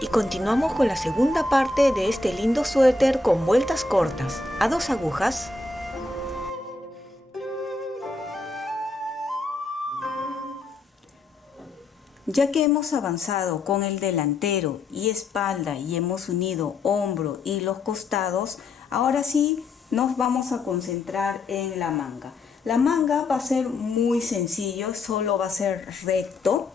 Y continuamos con la segunda parte de este lindo suéter con vueltas cortas a 2 agujas. Ya que hemos avanzado con el delantero y espalda y hemos unido hombro y los costados, ahora sí nos vamos a concentrar en la manga. La manga va a ser muy sencillo, solo va a ser recto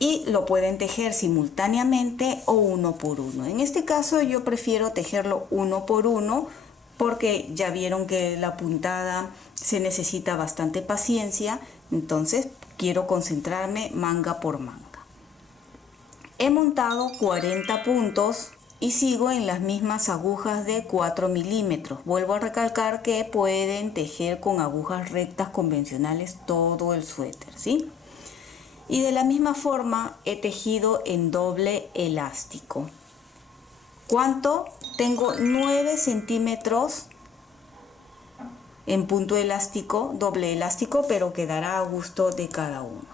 y lo pueden tejer simultáneamente o uno por uno. En este caso yo prefiero tejerlo uno por uno porque ya vieron que la puntada se necesita bastante paciencia, entonces quiero concentrarme manga por manga. He montado 40 puntos y sigo en las mismas agujas de 4 milímetros. Vuelvo a recalcar que pueden tejer con agujas rectas convencionales todo el suéter, ¿sí? Y de la misma forma he tejido en doble elástico. ¿Cuánto? Tengo 9 centímetros en punto elástico, doble elástico, pero quedará a gusto de cada uno.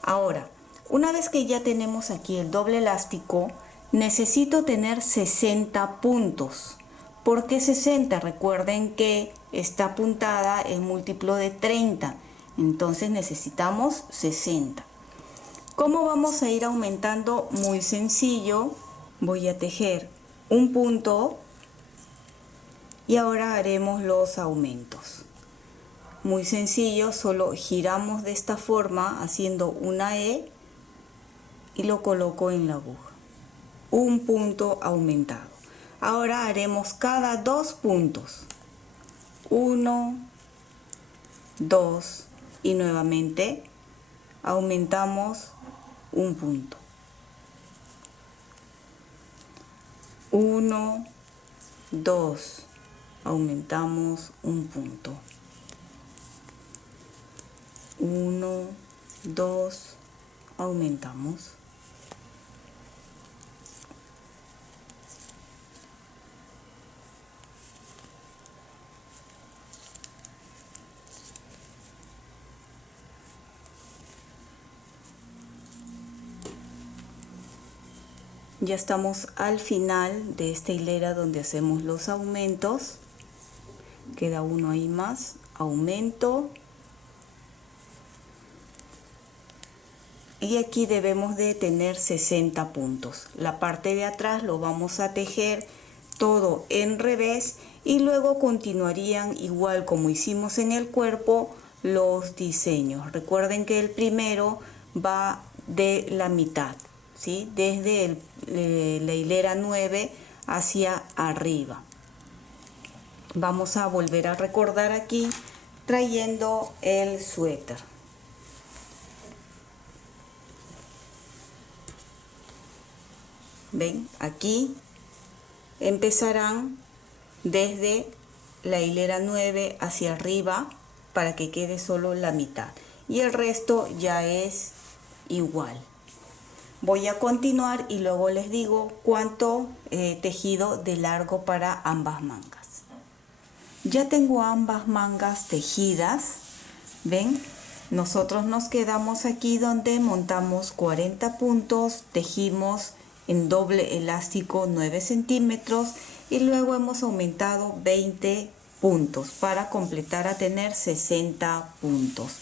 Ahora, una vez que ya tenemos aquí el doble elástico, necesito tener 60 puntos. ¿Por qué 60? Recuerden que esta puntada es múltiplo de 30. Entonces necesitamos 60. ¿Cómo vamos a ir aumentando? Muy sencillo. Voy a tejer un punto y ahora haremos los aumentos. Muy sencillo, solo giramos de esta forma haciendo una E y lo coloco en la aguja. Un punto aumentado. Ahora haremos cada 2 puntos. 1, 2 y nuevamente aumentamos un punto. 1, 2, aumentamos un punto. 1, 2, aumentamos. Ya estamos al final de esta hilera donde hacemos los aumentos. Queda uno ahí más. Aumento. Y aquí debemos de tener 60 puntos. La parte de atrás lo vamos a tejer todo en revés y luego continuarían igual como hicimos en el cuerpo los diseños. Recuerden que el primero va de la mitad, ¿sí? Desde la hilera 9 hacia arriba. Vamos a volver a recordar aquí trayendo el suéter. ¿Ven? Aquí empezarán desde la hilera 9 hacia arriba para que quede solo la mitad. Y el resto ya es igual. Voy a continuar y luego les digo cuánto tejido de largo para ambas mangas. Ya tengo ambas mangas tejidas. ¿Ven? Nosotros nos quedamos aquí donde montamos 40 puntos, tejimos en doble elástico 9 centímetros y luego hemos aumentado 20 puntos para completar a tener 60 puntos.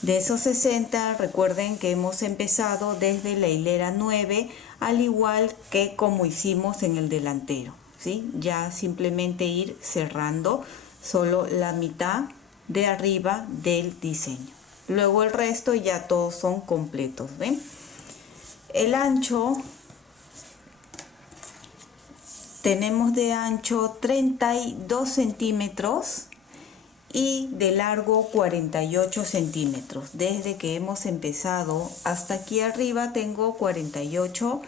De esos 60 recuerden que hemos empezado desde la hilera 9 al igual que como hicimos en el delantero, ¿sí? Ya simplemente ir cerrando solo la mitad de arriba del diseño. Luego el resto ya todos son completos, ¿ven? El ancho, tenemos de ancho 32 centímetros y de largo 48 centímetros. Desde que hemos empezado hasta aquí arriba tengo 48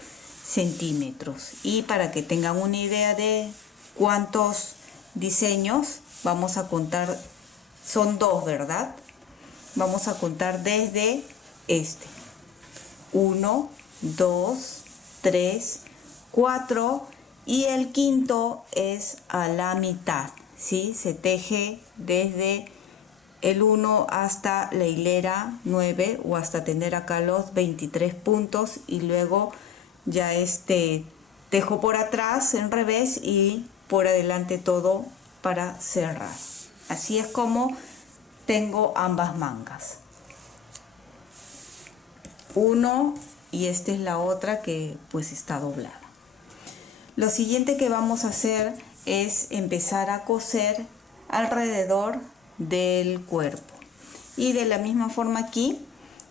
centímetros. Y para que tengan una idea de cuántos diseños, vamos a contar, son 2, ¿verdad? Vamos a contar desde este. 1, 2, 3, 4 y el quinto es a la mitad, ¿sí? Se teje desde el 1 hasta la hilera 9 o hasta tener acá los 23 puntos y luego ya tejo por atrás en revés y por adelante todo para cerrar. Así es como tengo ambas mangas. Uno y esta es la otra que pues está doblada. Lo siguiente que vamos a hacer es empezar a coser alrededor del cuerpo. Y de la misma forma aquí,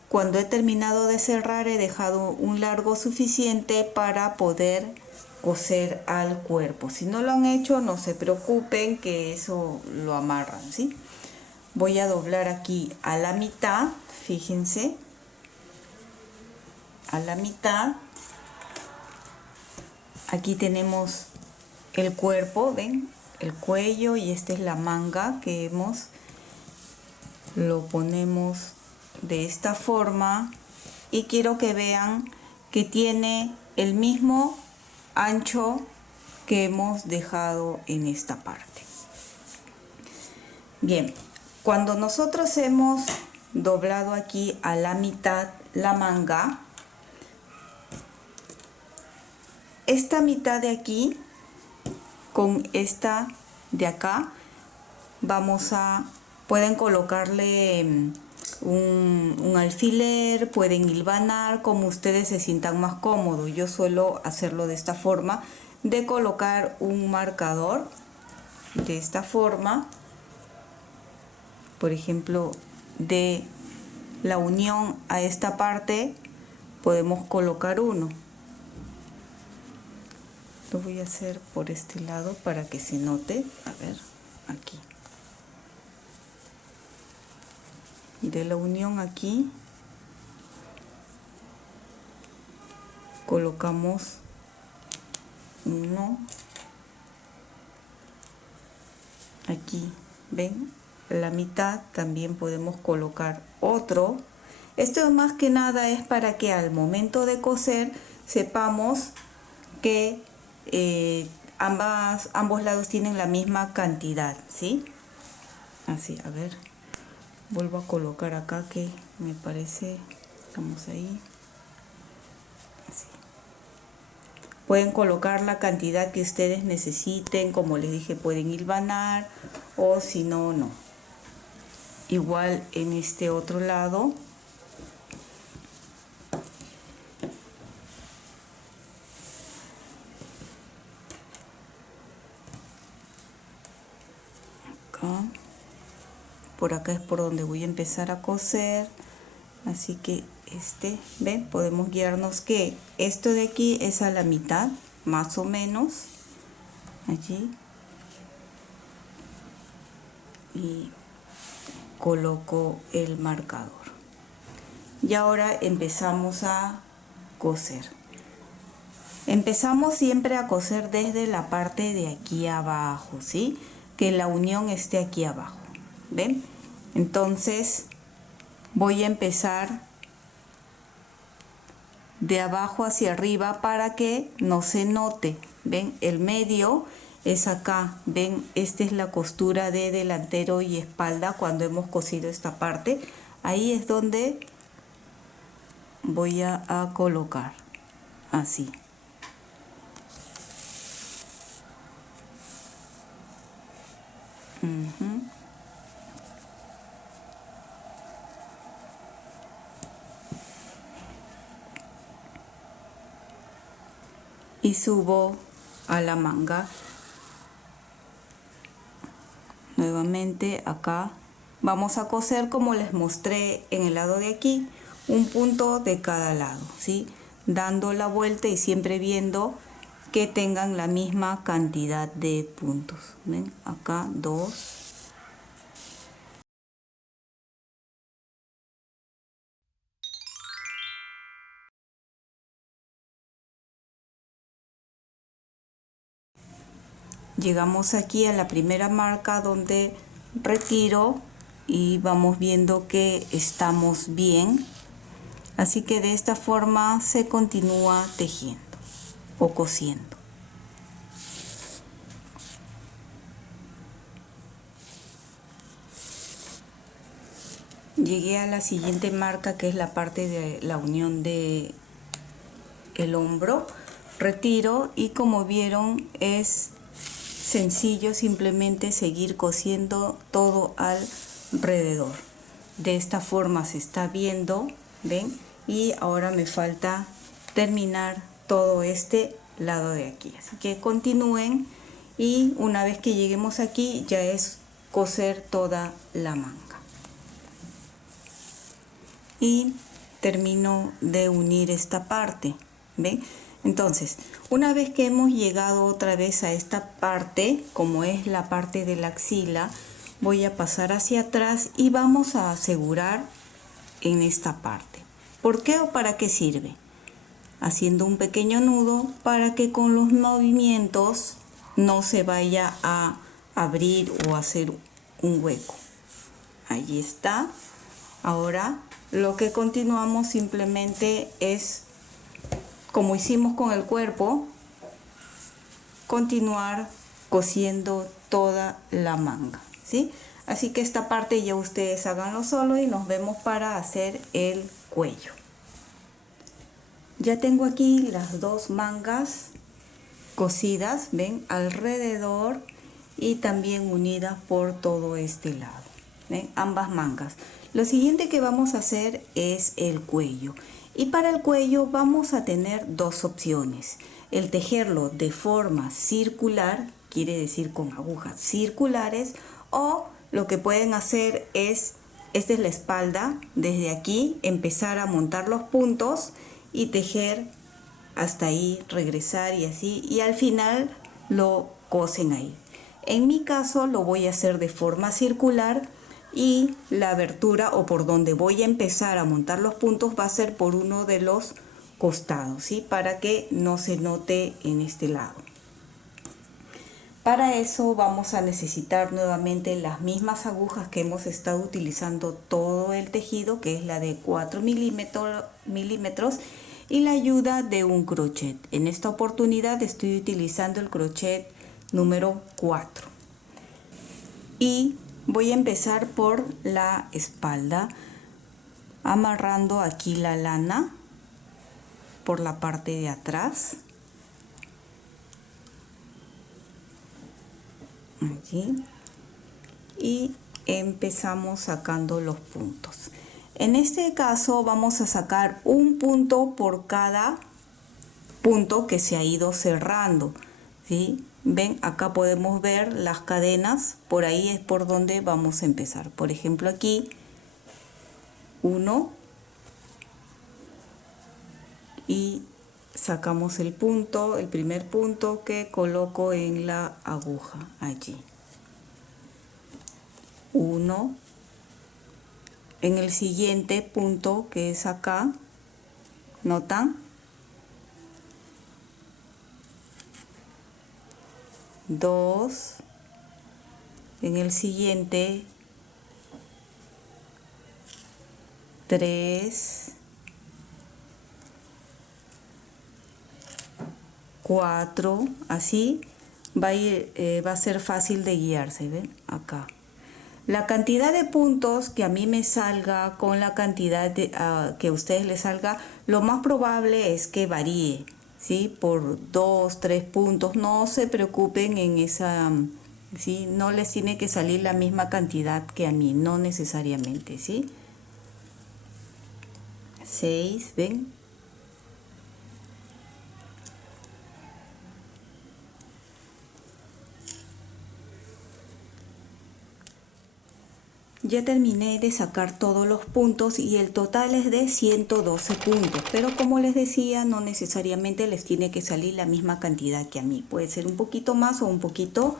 cuando he terminado de cerrar, he dejado un largo suficiente para poder coser al cuerpo. Si no lo han hecho, no se preocupen que eso lo amarran, ¿sí? Voy a doblar aquí a la mitad, fíjense, a la mitad. Aquí tenemos el cuerpo, ven, el cuello, y esta es la manga que lo ponemos de esta forma y quiero que vean que tiene el mismo ancho que hemos dejado en esta parte. Bien, cuando nosotros hemos doblado aquí a la mitad la manga, esta mitad de aquí con esta de acá pueden colocarle un alfiler, pueden hilvanar como ustedes se sientan más cómodos. Yo suelo hacerlo de esta forma, de colocar un marcador de esta forma, por ejemplo, de la unión a esta parte podemos colocar uno. Lo voy a hacer por este lado para que se note. A ver, aquí. De la unión aquí colocamos uno. Aquí, ven, la mitad también podemos colocar otro. Esto más que nada es para que al momento de coser sepamos que ambos lados tienen la misma cantidad, ¿sí? Así, a ver, vuelvo a colocar acá que me parece, estamos ahí, así. Pueden colocar la cantidad que ustedes necesiten, como les dije, pueden hilvanar o si no, no. Igual en este otro lado. Por acá es por donde voy a empezar a coser, así que ven, podemos guiarnos que esto de aquí es a la mitad, más o menos, allí, y coloco el marcador. Y ahora empezamos a coser. Empezamos siempre a coser desde la parte de aquí abajo, ¿sí? Que la unión esté aquí abajo, ¿ven? Entonces voy a empezar de abajo hacia arriba para que no se note. ¿Ven? El medio es acá. ¿Ven? Esta es la costura de delantero y espalda cuando hemos cosido esta parte. Ahí es donde voy a colocar. Así. Y subo a la manga. Nuevamente acá vamos a coser como les mostré en el lado de aquí, un punto de cada lado, ¿sí? Dando la vuelta y siempre viendo que tengan la misma cantidad de puntos. ¿Ven? Acá 2. Llegamos aquí a la primera marca donde retiro y vamos viendo que estamos bien. Así que de esta forma se continúa tejiendo o cosiendo. llegué a la siguiente marca, que es la parte de la unión de el hombro. Retiro y como vieron es sencillo simplemente seguir cosiendo todo alrededor. De esta forma se está viendo, ¿ven? Y ahora me falta terminar todo este lado de aquí. Así que continúen y una vez que lleguemos aquí ya es coser toda la manga. Y termino de unir esta parte, ¿ven? Entonces, una vez que hemos llegado otra vez a esta parte, como es la parte de la axila, voy a pasar hacia atrás y vamos a asegurar en esta parte. ¿Por qué o para qué sirve? Haciendo un pequeño nudo para que con los movimientos no se vaya a abrir o hacer un hueco. Allí está. Ahora lo que continuamos simplemente es, como hicimos con el cuerpo, continuar cosiendo toda la manga, ¿sí? Así que esta parte ya ustedes háganlo solo y nos vemos para hacer el cuello. Ya tengo aquí las dos mangas cosidas, ven, alrededor y también unidas por todo este lado, ¿ven? Ambas mangas. Lo siguiente que vamos a hacer es el cuello. Y para el cuello vamos a tener dos opciones. El tejerlo de forma circular, quiere decir con agujas circulares, o lo que pueden hacer es, esta es la espalda, desde aquí empezar a montar los puntos y tejer hasta ahí, regresar y así, y al final lo cosen ahí. En mi caso lo voy a hacer de forma circular y la abertura o por donde voy a empezar a montar los puntos va a ser por uno de los costados, ¿sí? Para que no se note en este lado. Para eso vamos a necesitar nuevamente las mismas agujas que hemos estado utilizando todo el tejido, que es la de 4 milímetros y la ayuda de un crochet. En esta oportunidad estoy utilizando el crochet número 4. Y voy a empezar por la espalda, amarrando aquí la lana por la parte de atrás. Allí. Y empezamos sacando los puntos. En este caso vamos a sacar un punto por cada punto que se ha ido cerrando, ¿sí? Ven, acá podemos ver las cadenas, por ahí es por donde vamos a empezar. Por ejemplo, aquí 1 y sacamos el punto, el primer punto que coloco en la aguja allí. 1 en el siguiente punto que es acá, ¿notan? 2 en el siguiente, 3, 4, así va a ser fácil de guiarse, ¿ven? Acá. La cantidad de puntos que a mí me salga con la cantidad que a ustedes les salga, lo más probable es que varíe, ¿sí? Por 2, 3 puntos, no se preocupen en esa, ¿sí? No les tiene que salir la misma cantidad que a mí, no necesariamente, ¿sí? 6, ¿ven? Ya terminé de sacar todos los puntos y el total es de 112 puntos, pero como les decía, no necesariamente les tiene que salir la misma cantidad que a mí, puede ser un poquito más o un poquito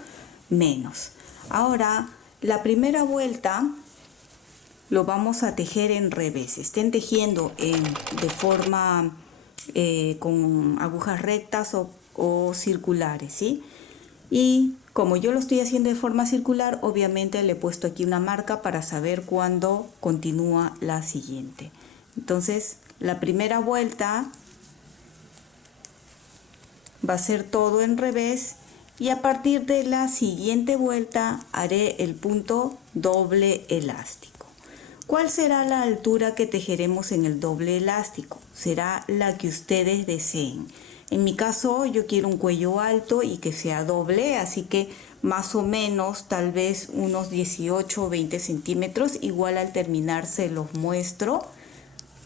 menos. Ahora, la primera vuelta lo vamos a tejer en revés. Estén tejiendo de forma con agujas rectas o circulares, ¿sí? Y como yo lo estoy haciendo de forma circular, obviamente le he puesto aquí una marca para saber cuándo continúa la siguiente. Entonces, la primera vuelta va a ser todo en revés y a partir de la siguiente vuelta haré el punto doble elástico. ¿Cuál será la altura que tejeremos en el doble elástico? Será la que ustedes deseen. En mi caso yo quiero un cuello alto y que sea doble, así que más o menos tal vez unos 18 o 20 centímetros. Igual al terminar se los muestro.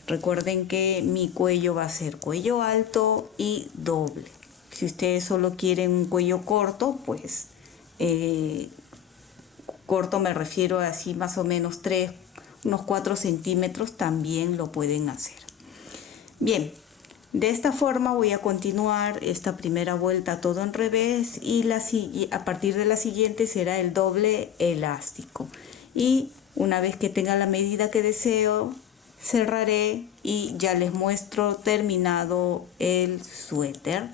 Recuerden que mi cuello va a ser cuello alto y doble. Si ustedes solo quieren un cuello corto, pues corto me refiero a así más o menos unos 4 centímetros, también lo pueden hacer. Bien, de esta forma voy a continuar esta primera vuelta todo en revés y a partir de la siguiente será el doble elástico. Y una vez que tenga la medida que deseo, cerraré y ya les muestro terminado el suéter.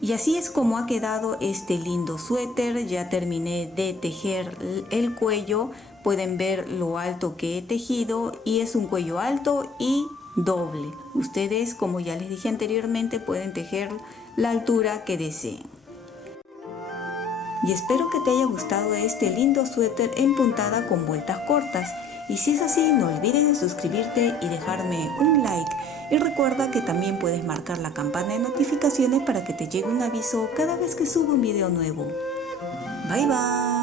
Y así es como ha quedado este lindo suéter. Ya terminé de tejer el cuello. Pueden ver lo alto que he tejido y es un cuello alto y doble. Ustedes, como ya les dije anteriormente, pueden tejer la altura que deseen. Y espero que te haya gustado este lindo suéter en puntada con vueltas cortas. Y si es así, no olvides de suscribirte y dejarme un like. Y recuerda que también puedes marcar la campana de notificaciones para que te llegue un aviso cada vez que subo un video nuevo. Bye bye.